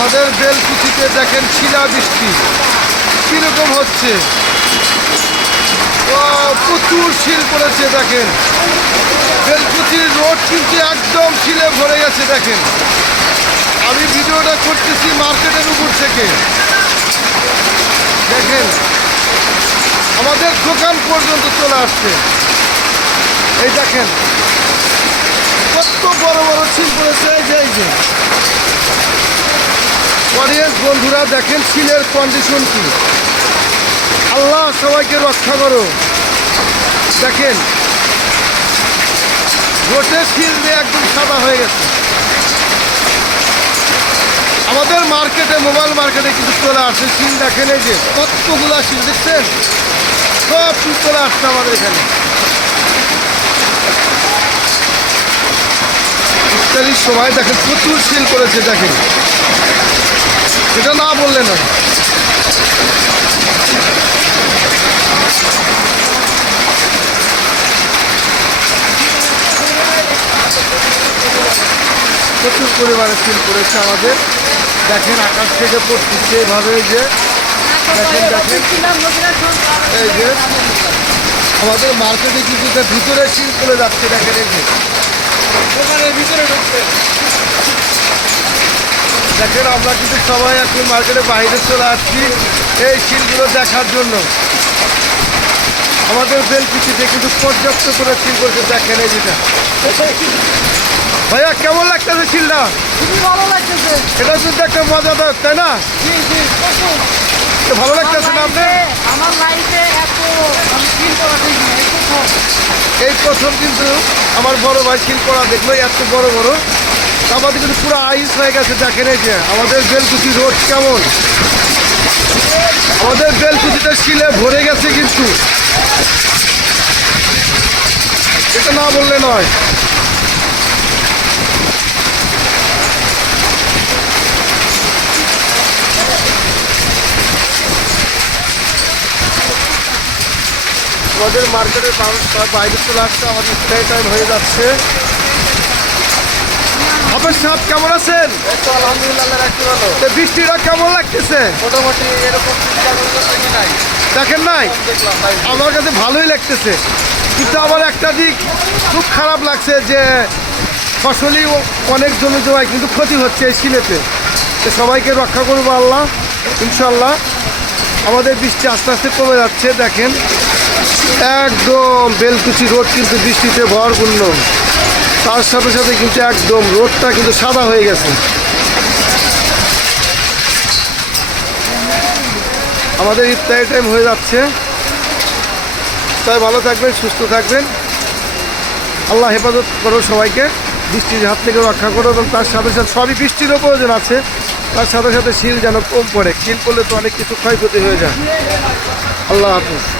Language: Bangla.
আমাদের বেলকুচিতে দেখেন শিলা বৃষ্টি কিরকম হচ্ছে। প্রচুর শিল পড়েছে দেখেন। বেলকুচির রোড কিন্তু একদম শিলে ভরে গেছে দেখেন। আমি ভিডিওটা করতেছি মার্কেটের উপর থেকে। দেখেন আমাদের দোকান পর্যন্ত চলে আসছে। এই দেখেন কত বড় বড় শিল পড়েছে। এই যে অডিয়েন্স বন্ধুরা দেখেন শিলের কন্ডিশন কি। আল্লাহ সবাইকে রক্ষা করো। দেখেন রোডের শিল দিয়ে একদম সাদা হয়ে গেছে। আমাদের মার্কেটে মোবাইল মার্কেটে কিন্তু চলে আসছে শিল। দেখেন এই যে কতগুলা শিল দেখছেন, সব শিল চলে আসছে আমাদের এখানে। ইত্যাদির সময় দেখেন প্রচুর শিল করেছে দেখেন, এটা না বললে নয়। প্রচুর পরিমাণে শিল করেছে আমাদের। দেখেন আকাশ থেকে পড়তেছে এইভাবে যে দেখেন এই যে আমাদের মার্কেটে কিন্তু ভিতরে শিল করে যাচ্ছে। দেখেন এই যে দোকানের ভিতরে ঢুকছে। দেখেন আমরা কিন্তু সবাই এখন মার্কেটে বাইরে চলে আসছি এই শিলগুলো দেখার জন্য। আমাদের বেলকুচিতে কিন্তু পর্যাপ্ত করে শিল করেছে। দেখেন এই যেটা ভাইয়া কেমন লাগতেছে শিলটা? খুবই ভালো লাগতেছে। এটা কিন্তু একটা মজাদার, তাই না? জি জি ভালো লাগতেছে না আপনি? আমার লাইফে এত ফিল করা দেখিনি, এই প্রথম কিন্তু আমার বড় ভাই শিল করা দেখলো এত বড় বড়। আমাদের কিন্তু পুরো আইস হয়ে গেছে। দেখেন এই যে আমাদের বেলকুচি রোড কেমন, আমাদের বেলকুচিটা শিলে ভরে গেছে কিন্তু, এটা না বললে নয়। আমাদের মার্কেটের মানুষ বাইরে চলে আসছে, আমাদের প্রায় টাইম হয়ে যাচ্ছে। আপনার সাহেব কেমন আছেন? আলহামদুলিল্লাহ রাখতে ভালো। বৃষ্টিটা কেমন লাগতেছে? মোটামুটি এরকম নাই, দেখেন নাই, দেখলাম ভাই। আমার কাছে ভালোই লাগতেছে, কিন্তু আমার একটা দিক খুব খারাপ লাগছে যে ফসলই অনেক জমি জমায় কিন্তু ক্ষতি হচ্ছে এই শিলেতে। তো সবাইকে রক্ষা করবো আল্লাহ ইনশাল্লাহ। আমাদের বৃষ্টি আস্তে আস্তে কমে যাচ্ছে। দেখেন একদম বেলকুচি রোড কিন্তু বৃষ্টিতে ভরপূর্ণ, তার সাথে সাথে কিন্তু একদম রোডটা কিন্তু সাদা হয়ে গেছে। আমাদের ইফতারি টাইম হয়ে যাচ্ছে। সবাই ভালো থাকবেন, সুস্থ থাকবেন। আল্লাহ হেফাজত করো সবাইকে, বৃষ্টির হাত থেকে রক্ষা করো। এবং তার সাথে সাথে সবই বৃষ্টিরও প্রয়োজন আছে, তার সাথে সাথে শিল যেন কম পড়ে। শিল পড়লে তো অনেক কিছু ক্ষয়ক্ষতি হয়ে যায়। আল্লাহ হাফিজ।